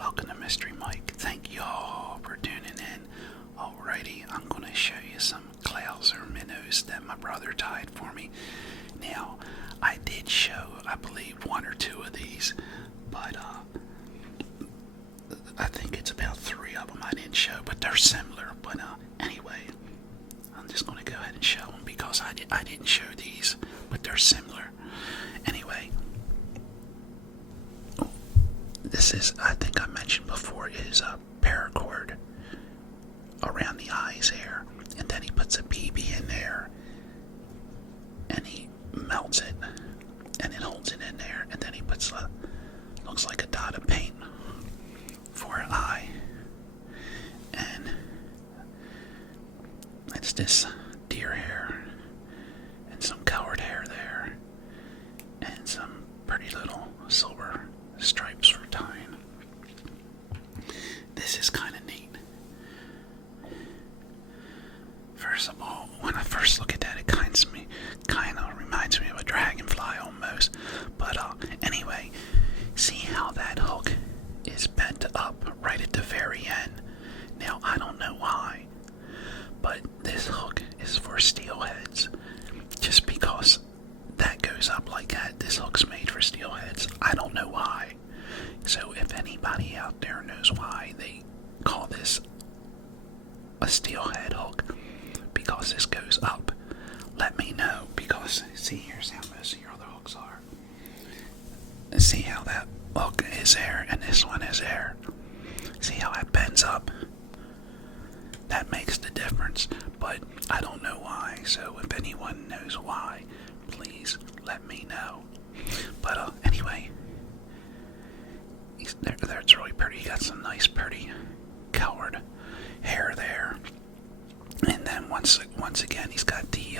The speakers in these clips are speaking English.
welcome to Mystery Mike. Thank y'all for tuning in. Alrighty, I'm going to show you some Clouser Minnows that my brother tied for me. Now, I did show, I believe, one or two of these, but I think it's about three of them I didn't show, but they're similar. But anyway, I'm just going to go ahead and show them because I didn't show these, but they're similar. Anyway, this is, I think I mentioned before, is a paracord around the eyes there, and then he puts a BB in there, and he melts it, and it holds it in there, and then he puts a, looks like a dot of paint for an eye, and it's this deer hair, and some coward hair there, and some pretty little silver stripes for tying. This is kind of neat. First of all, when I first look at that, it kind of reminds me of a dragonfly almost. But anyway, see how that hook is bent up right at the very end. Now, I don't know why, but this hook is for steelheads. Just because that goes up like that, this hook's made for steelheads. I don't know why. So if anybody out there knows why they call this a steelhead hook, because this goes up, let me know. Because see, here's how most of your other hooks are. See how that hook is there and this one is there. See how it bends up? That makes the difference, but I don't know why. So if anyone knows why, please let me know. But anyway, that's really pretty. He got some nice, pretty coward hair there. And then once again, he's got the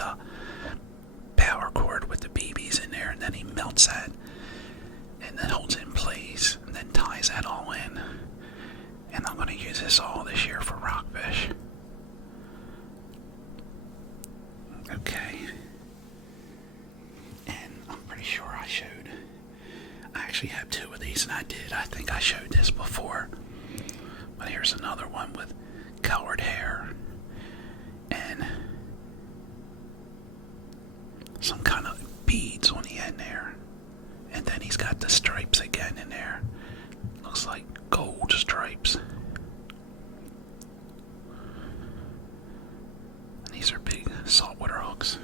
power cord with the BBs in there, and then he melts that, and then holds it in place, and then ties that all in. And I'm going to use this all this year for rockfish. Okay. And I'm pretty sure I actually have two of these, and I think I showed this before. But here's another one with coward hair and some kind of beads on the end there. And then he's got the stripes again in there. Looks like gold stripes. And these are big saltwater hooks.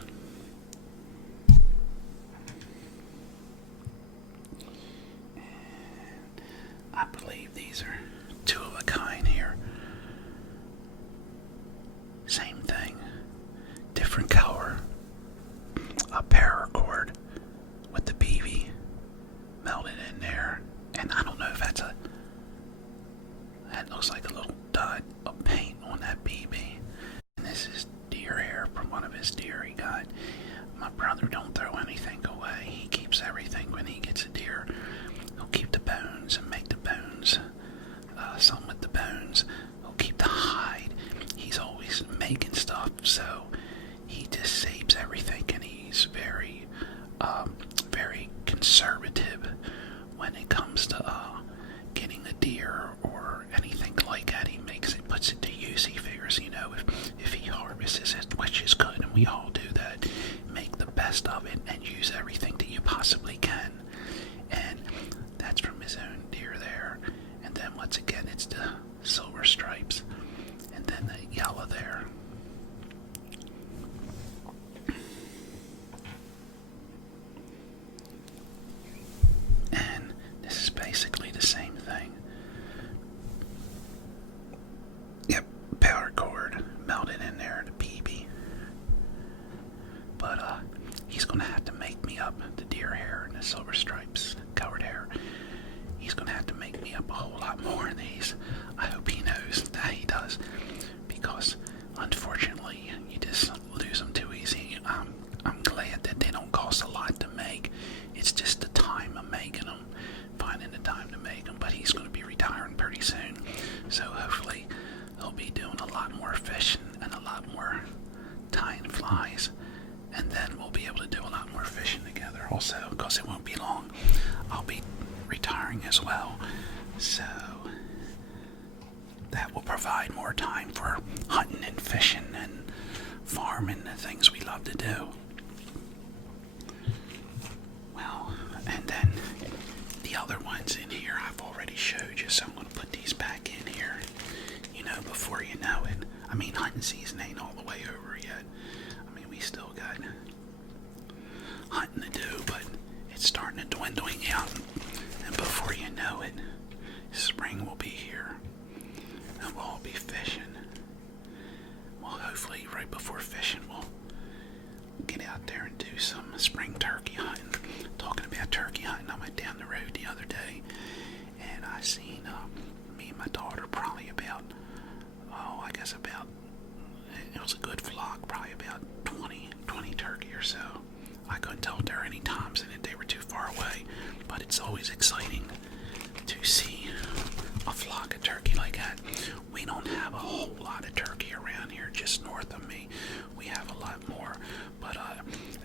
And I believe these are two of a kind here. Same thing, different color, a paracord with the BB melted in there, and I don't know if that looks like a little dot of paint on that BB. And this is deer hair from one of his deer he got. My brother don't throw anything away. He keeps everything. When he gets a deer, he'll keep the bones and make the bones, some with the bones. He'll keep the hide. He's always making stuff, so he just saves everything, and he's very, very conservative when it comes to getting a deer or anything like that. He puts it to use. He figures, if he harvests it, which is good, and we all do that, make the best of it and use everything that you possibly can. And that's from his own deer there. And then once again, it's the silver stripes, and then the yellow there. And this is basically the same thing. Yep, power cord melted in there, the BB. But he's gonna have to make me up the deer hair and the silver stripes, coward hair. He's gonna have to make me up a whole lot more of these. I hope he knows that he does, because unfortunately you just lose them too easy. I'm glad that they don't cost a lot to make. It's just the time of making them, finding the time to make them. But he's going to be retiring pretty soon, so hopefully he'll be doing a lot more fishing and a lot more tying flies, and then we'll be able to do a lot more fishing together also, because it won't be long. I'll be retiring as well. So that will provide more time for hunting and fishing and farming, the things we love to do. Well, and then the other ones in here I've already showed you, so I'm going to put these back in here, before you know it. I mean, hunting season ain't all the way over yet. I mean, we still got hunting to do, but it's starting to dwindling out. And before you know it, spring will be here, and we'll all be fishing. Well, hopefully right before fishing, we'll get out there and do some spring turkey hunting. Talking about turkey hunting, I went down the road the other day, and I seen me and my daughter probably about, it was a good flock, probably about 20 turkey or so. I couldn't tell if there were any times in it they were too far away, but it's always exciting to see a flock of turkey like that. We don't have a whole lot of turkey around here just north of me. We have a lot more, but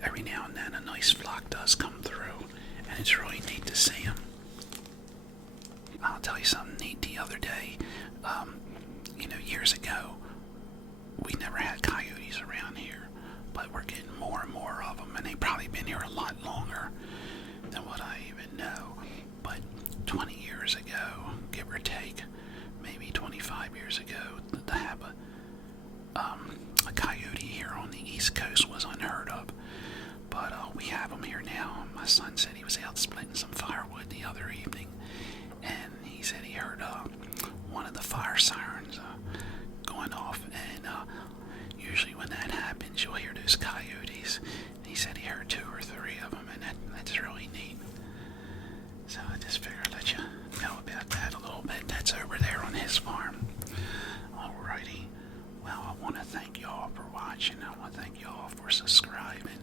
every now and then a nice flock does come through, and it's really neat to see them. I'll tell you something neat the other day. Years ago, we never had coyotes around here, but we're getting more and more of them, and they've probably been here a lot longer than what I even know. But 20 years ago, give or take, maybe 25 years ago, to have a coyote here on the East Coast was unheard of. But we have them here now. My son said he was out splitting some firewood the other evening, and he said he heard one of the fire sirens going off, and usually when that happens, you'll hear those coyotes. And he said he heard 2 or 3 of them, and that's really neat. So I just figured I'd let you know about that a little bit. That's over there on his farm. Alrighty. Well, I want to thank y'all for watching. I want to thank y'all for subscribing.